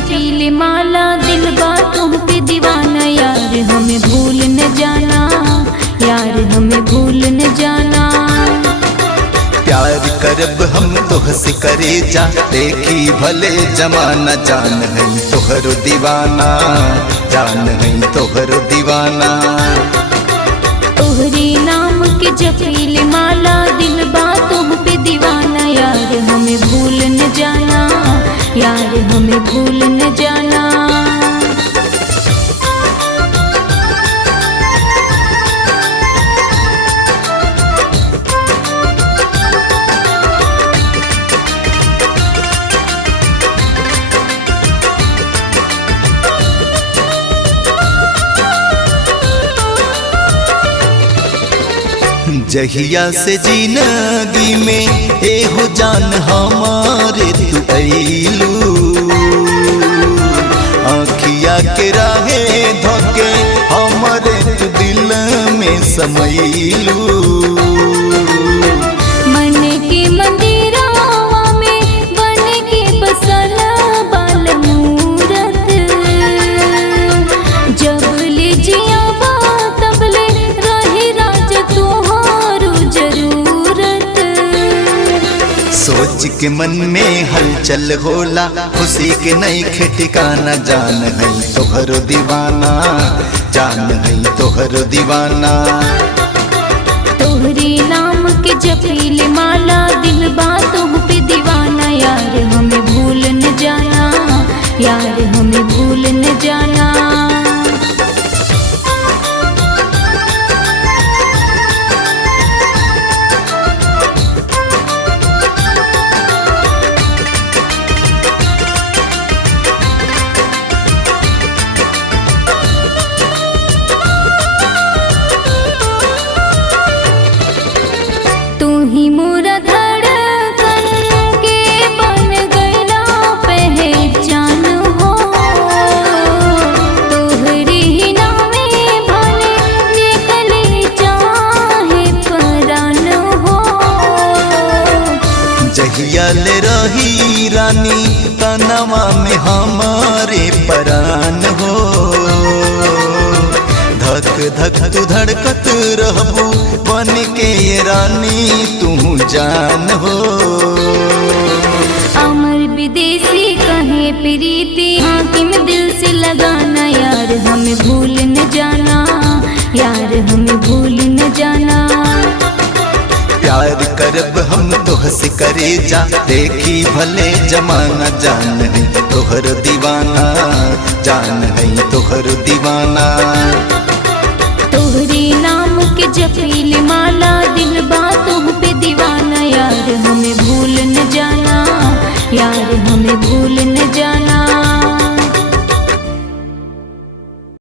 जपीले माला दिल बा तुम पे दीवाना। यार हमें भूल न जाना, यार हमें भूल न जाना। प्यार करब हम तोहसे करे जा, देखी भले जमाना। जान है तोहरो दीवाना, जान है तोहरो दीवाना। तोहरे नाम के जपीले माला दिल बा तुम पे दीवाना। यार हमें भूल न जाना, यार हमें भूल न जाना। जहिया से जिंदगी में एहो जान हमारे तू अइलू। आँखिया के राहे धोके हमारे तू दिल में समैलू। मन के मंदिरावा में बन के बसल बाल मूरत। जब ले जियाबा तब ले रही राज तुहारू जरूरत। सोच के मन में हलचल होला, खुशी के नई ठिकाना। जान है तोहरो दीवाना, जान है तोहरो दीवाना। तोहरे नाम के जपीले माला दिल बा तुम पे दीवाना। यार हमें भूल न जाना, यार हमें भूल न जाना। तू ही मोरा धड़कन के बन गइला पहचान हो। तोहरे ही नामे भले निकले चाहे परान हो। जहिया ले रही रानी तनवा में हमारे परान हो। धक धक तू धड़कत रहबू बन के ये रानी तू जान हो। अमर विदेशी कहे प्रीति हाकिम दिल से लगाना। यार हमें भूल न जाना, यार हमें भूल न जाना। प्यार करब हम तोहसे करे जा, देखी भले जमाना। जान है तोहर दीवाना, जान है तोहर दीवाना। तोहरे नाम के जपीले माला दिल बा